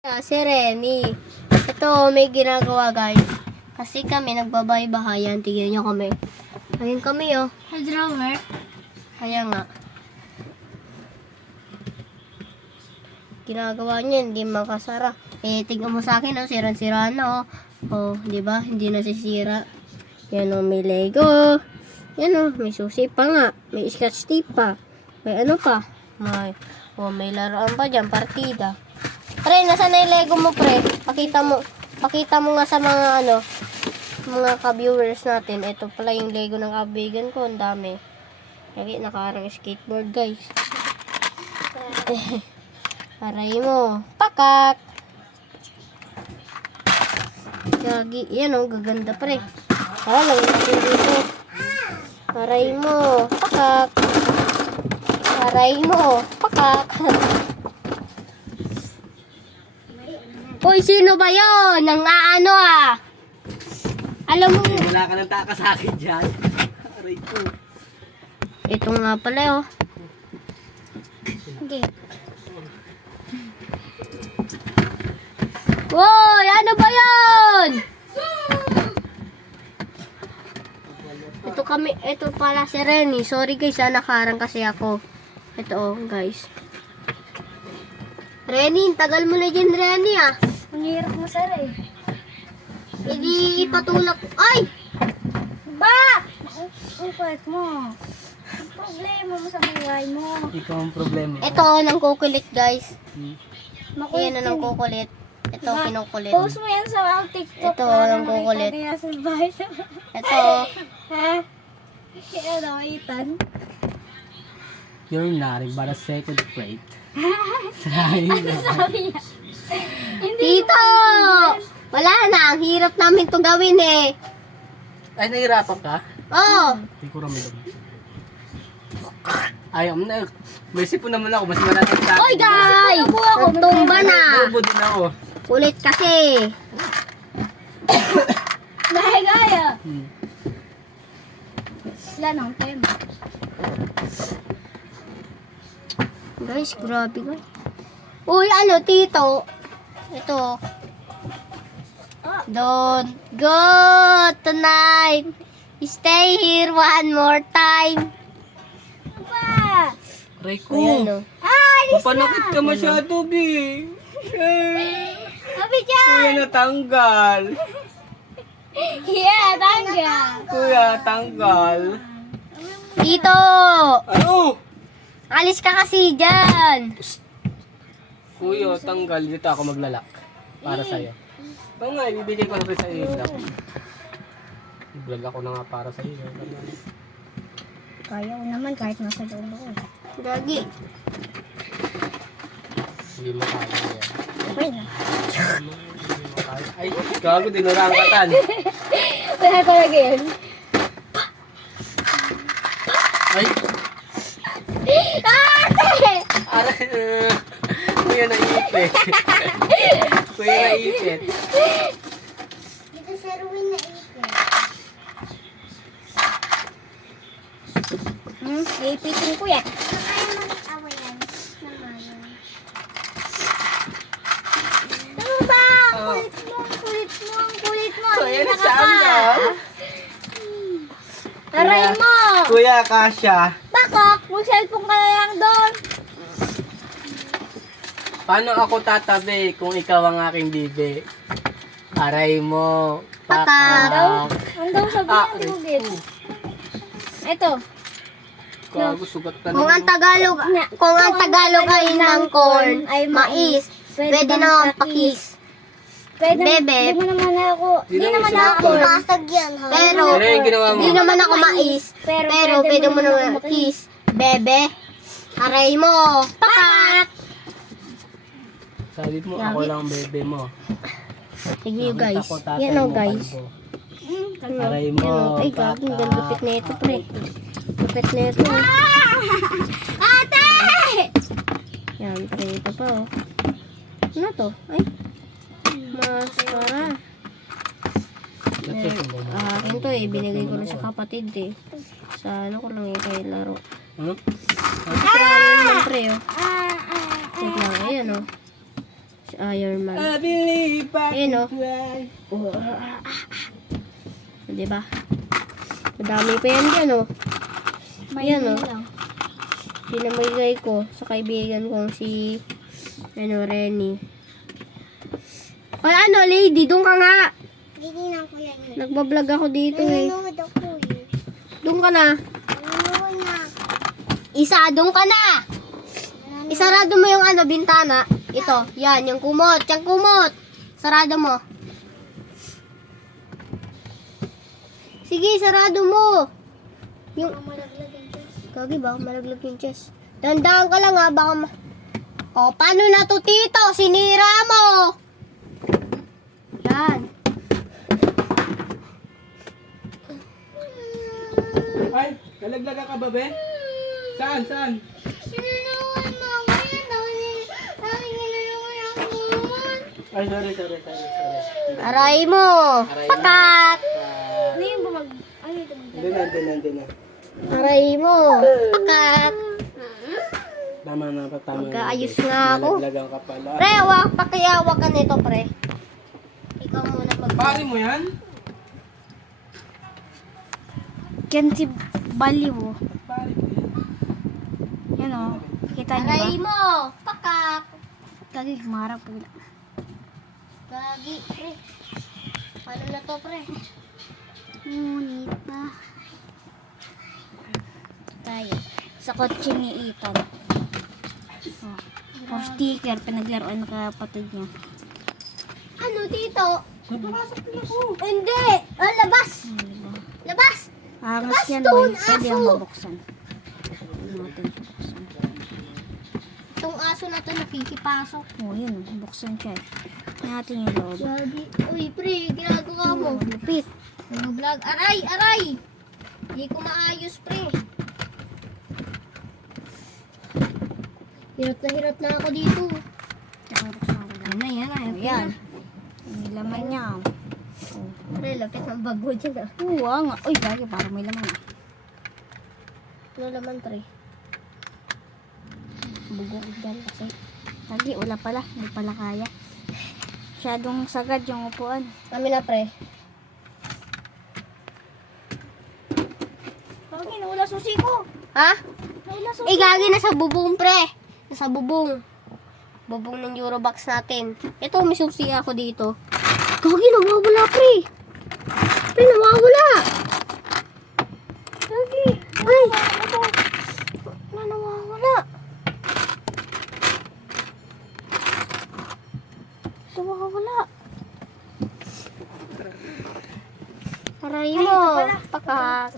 Si Renny. Ito, may ginagawa guys. Kasi kami nagbabaybahayan. Tignan nyo kami. Ayun kami oh. Drummer. Kaya nga. Ginagawa niya, hindi makasara. Tingnan mo sa akin oh, sirang-sira na oh. Oh, di ba? Hindi nasisira. Yan oh, may Lego. Yan oh, may susi pa nga. May scotch tape pa. May ano pa? May laruan pa dyan, partida. Pre, nasaan na yung Lego mo, pre? Pakita mo nga sa mga mga ka-viewers natin. Ito pala yung Lego ng kaibigan ko, ang dami. Lagi nakaharang skateboard, guys. Aray mo. Pakak! Gagi, yan oh, gaganda pre. Lang natin dito. Aray mo. Pakak! Aray mo. Pakak! Hoy, sino ba yun? Nang aano ah? Alam mo. Wala ka nang taka sa akin dyan. Aray ko. Ito nga pala oh. Okay. Woy! Ano ba yun? Ito pala si Renny. Sorry guys, nakaharang kasi ako. Ito oh, guys. Renny, tagal mo na dyan, Renny ah. Ang hirap mo, sir eh. Hindi ipatulak. Ay! Ba! Ang kulit mo. Ang problema mo sa buhay mo. Ikaw ang problema. Ito, nang kukulit guys. Makulit Ayan na nang kukulit. Ito, kinukulit. Post mo yan sa TikTok. Ito, para ang kukulit. makita niya sa bahay. Ito, Ha? Kaya na, Ethan. You're nothing but a second plate. Sabi niya. Hindi Tito! Wala na, ang hirap namin to gawin eh. Ay, nahirapan ka? Oh, Hindi ko ramdam. Ayaw mo na. May sipon naman ako. Mas malaki sa akin. oy guys! Nagtumba na. Tubo din ako. Kulit kasi. Nahigaya. Hmm. Wala nang tema. Guys, grabe guys. Uy, Tito? Ito. Don't go tonight. Stay here one more time. Pa! Aray ko. Ayan o. Mapanakit ka masyado, Bi. Sabi dyan! Kuya natanggal. Yeah, tangga. Kuya, tanggal. Tito! Ano? Alis ka kasi dyan. Kuya, tanggal. Dito ako maglalak. Para sa'yo. Oo nga, ibibigay ko na rin sa'yo yung vlog. I-vlog ako na nga para sa'yo. Kaya ko naman kahit nasa loob ako. Gagi. Hindi mo kaya yan. Okay na. Hindi mo kaya. Ay, gago, dinurang katan. Wala talaga yun. Ay, Ate! aray. Kuya naipit. Kuya naipit. Dito sa Ruin na ipin. Ipitin ko yan. Kaya mag-awa yan. Ano ba? Kulit mo, kulit mo, kulit mo. Kuya, Hindi nasaan ka? Aray mo! Kuya, Kasha. Bakok, mag-cellphone ka na lang doon. Paano ako tatabi kung ikaw ang aking bibi? Aray mo. Pakak. Ang daw sabi niya, di mo get. Ito. Gago, sugat na Kung ang naman. Tagalog ay ng corn, ay mais, pwede naman pakis. Pwede, Bebe. Di mo naman ako. Di Di naman naman ako. ako. Pasag yan, ha? Pero, Ano yung ginawa mo? hindi naman ako mais. Pero Pero pwede pwede mo mo naman naman kiss. Bebe, aray mo. Pakak! Sabi mo, ako lang ang bebe mo. Sige you guys. Nakita ko tatay Yan o mo, guys. kalbo. Aray mo. Yan o. Ay, gagi. Ang lupit na ito, pre. Lupit na ito. Ate! Yan, pre. Ito pa, oh. Ano to? Ay. Mascara. Akin to eh. Binigay ko na sa kapatid eh. Sa ano ko lang eh. Kay laro. Ano? Kasi ano yun lang, pre, oh. Wait lang. Ayan, oh. Iron Man. I believe I Ayun, can oh. fly. Diba? Madami pa yan dyan, oh. Yan, oh. Pinamigay ko sa kaibigan kong si Renny. Ay, lady, doon ka nga. Titignan ko yan. Nagbablog ako dito, eh. Nanonood ako eh. Doon ka na. Nanonood na. Doon ka na. Isarado mo yung bintana. Ito, yan, yung kumot. Yung kumot. Sarado mo. Sige, sarado mo. Yung, Malaglag yung chest. Gagi, baka malaglag yung chest. Dandaan ka lang, ha. Baka O, paano na to, tito? Sinira mo. Yan. Ay, nalaglaga ka ba, be? Saan, saan? Sinunod mo ako yan. Dami nilalaman ako. Ay, sorry. Aray mo. Aray mo. Pakat. Ano yung bumag... Ano yung bumag... Nandun na. Aray mo. Pakat. Tama na. Mag-aayos nga ako. Nalaglagan ka pala. Pre, pakiyawak ka nito, pre. Ikaw muna Pari mo yan? Yan si Baliw. Pari mo yan. Yan o. Kita niyo Aray ba? mo. Pakak. Kagi, marap ko. Gagi, pre. Paano na to, pre? Ngunit pa. Tayo. Sa kotse ni Ethan. Oh. For sticker, pinaglaruan ng kapatid niya. Ano, tito? Napapasok din ako. Hindi. Labas. Labas. Angas yan, Baston, boy. Pwede aso. yung mabuksan. Pwede natin buksan. Itong aso na to nakikipasok. Oh, yun. Buksan siya eh. Tingnan natin yung loob. Gagi. Uy, pre. Ginagawa mo. Lupit. Mga vlog. Aray. Hindi ko maayos, pre. Hirap na ako dito. Tsaka buksan ko lang. Yan. May laman niya. Pre, lapit ng bago dyan, ah. Oo, nga. Uy, gagi. Parang may laman ah. Ano naman, pre? Bugok dyan kasi. Gagi, wala pala. Hindi pala kaya. Masyadong sagad yung upuan. Kami na, pre. Gagi, nawala susi ko. Ha? Nawala susi. Eh, gagi na sa bubong, pre. Nasa bubong. Bubong ng Eurobox natin. Ito, may susi ako dito. Gagi, nawawala, pre. Pre, nawawala. Gagi. Ay. Nawawala. Nawawala. Aray mo. Pakak.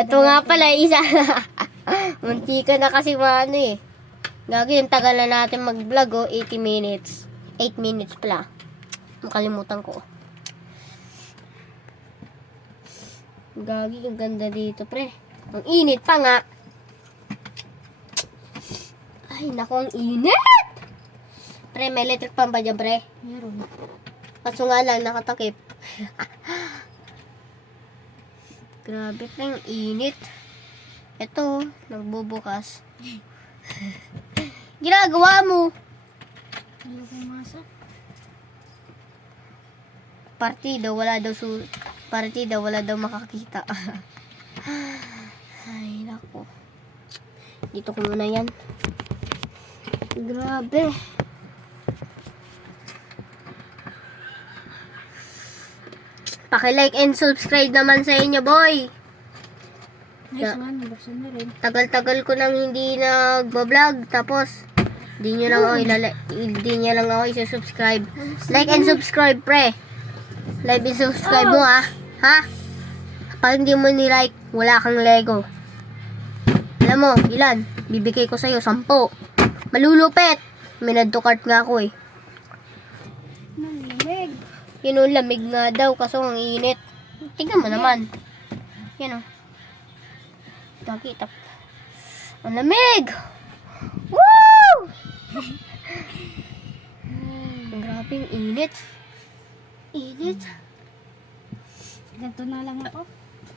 Ito nga pala, isa. Munti ka na kasi maano eh. Gagi, yung tagal na natin mag-vlog, 80 minutes. 8 minutes pala. Makalimutan ko. Gagi, ang ganda dito, pre. Ang init pa nga. Ay, naku, ang init! Pre, may electric pan ba dyan, pre? Meron. Kaso nga lang, nakatakip. Grabe, pre, ang init. Ito, nagbubukas. Ginagawa mo. Ano pumasok? Partida, wala daw makakita. Ay, nako. Dito ko muna yan. Grabe. Paki-like and subscribe naman sa inyo, boy. Nice one, nabuksan na rin. Tagal-tagal ko nang hindi nag-vlog. Tapos, hindi nyo lang ako isa-subscribe. Like and subscribe, pre. Like and subscribe mo, ha? Ha? Pag hindi mo ni-like, wala kang Lego. Alam mo, ilan? Bibigay ko sa'yo, 10. Malulupit. Minad to cart nga ako, eh. Malimig. Yun o, lamig nga daw, kaso ang init. Tingnan mo naman. Yan o. Nakita. Ang lamig! Woo! Grabe yung init. Init. Ganito na lang ako.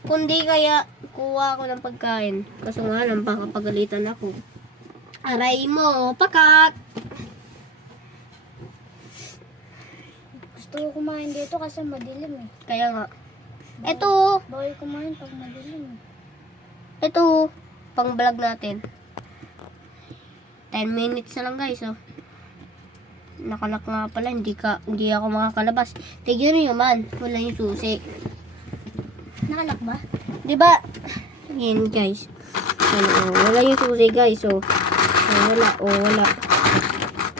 Kundi kaya kuha ako ng pagkain. Kaso nga lang, baka pagalitan ako. Aray mo, pakak. Gusto ko kumain dito kasi madilim eh. Kaya nga. Ito, Bawal kumain pag madilim eh. ito, pang vlog natin. 10 minutes na lang guys, oh. Nakalak nga pala, hindi ako makakalabas. Tignan niyo man, wala yung susi. Nakalak ba? Di ba? Yan guys. Ano, wala yung susi guys, oh. Wala.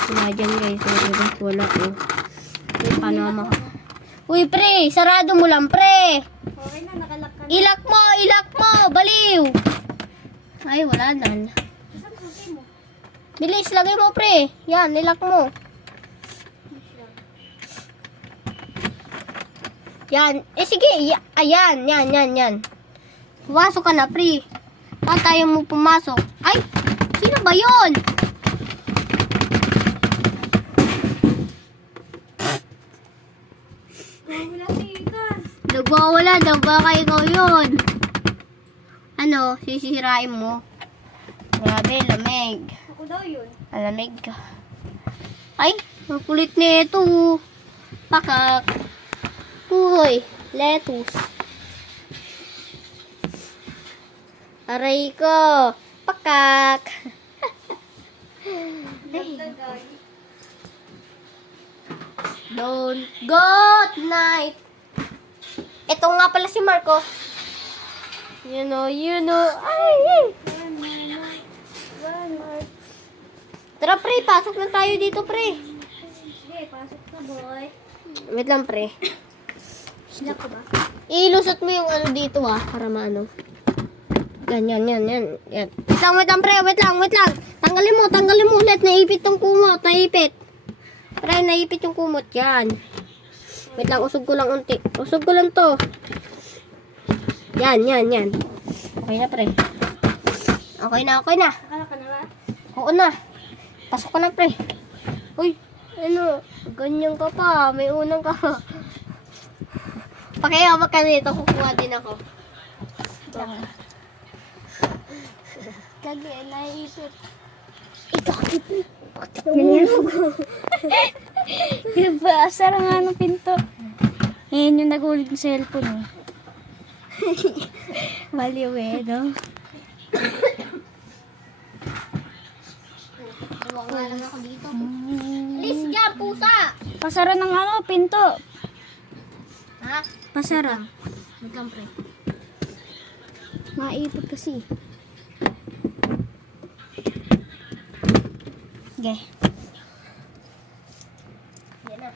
Wala dyan guys, oh. Diba? Wala, oh. Uy, paano maka... Uy, pre! Sarado mo lang, pre! Okay na, nakalak ka na. Ilak mo! Baliw! Ay, wala na. Saan susi mo? Bilis, lagay mo, pre. Yan, ilak mo. Yan. Sige. Ayan. Yan. Pumasok ka na, pre. Saan tayo mo pumasok? Ay! Sino ba yun? Wala tita. Nagwawala daw. Baka ikaw yun. Ano? Sisirain mo. Grabe, lamig. Ako daw yun. Alamig ka. Ay, ang kulit nito. Pakak. Uy, lettuce. Aray ko. Pakak. Don't go tonight. Ito nga pala si Marco. You know. Ay. One more. Tara pre, pasok na tayo dito pre. Sige, pasok na boy. Wait lang pre. Sila ko ba? Ilusot mo yung ano dito para maano. Yan. Wait lang pre, wait lang. Tanggalin mo ulit. Naipit tong kumot, naipit. Pre, naipit yung kumot, yan. Wait lang, usog ko lang unti. Usog ko lang to. Yan. Okay na pre. Okay na. Nakalak ka na ba? Oo na. Pasok ka na pre. Uy, ano, ganyan ka pa. May unang ka. Pakihawak ka nito, kukuha din ako. Kagi, naiipit. Diba, asar nga ng pinto. Ngayon yung nag-ulit ng cellphone eh. Baliw eh, no? Kuha lang ako dito. Alis dyan, pusa! Pasara ng ano, pinto. Ha? Pasara. Wait lang pre. Maipit kasi. Okay. Yan na.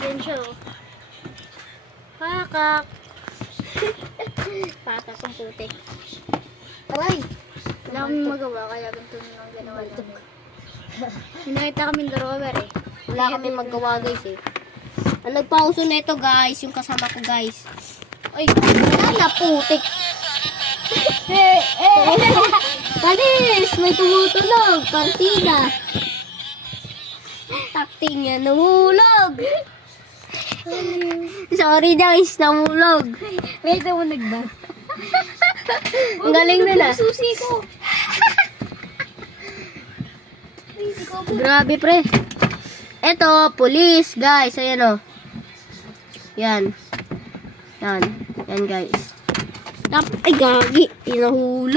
Yan siya oh. Pakak. Patas ang putik. Aray! Wala kaming magawa, kaya ganito na lang ginawa namin. Hinakita kaming drawer eh. Wala kami magawa guys eh. Ang nagpauso na ito guys, yung kasama ko guys. Ay, wala na putik. Palis! May tumutunog. Partida. Takting niya, namulog. Sorry guys, namulog. May tumunog ba? Ang galing na. Susi ko! Grabe pre. Ito, police guys. Ayan o. Yan guys. Ay gagi. Inahulog.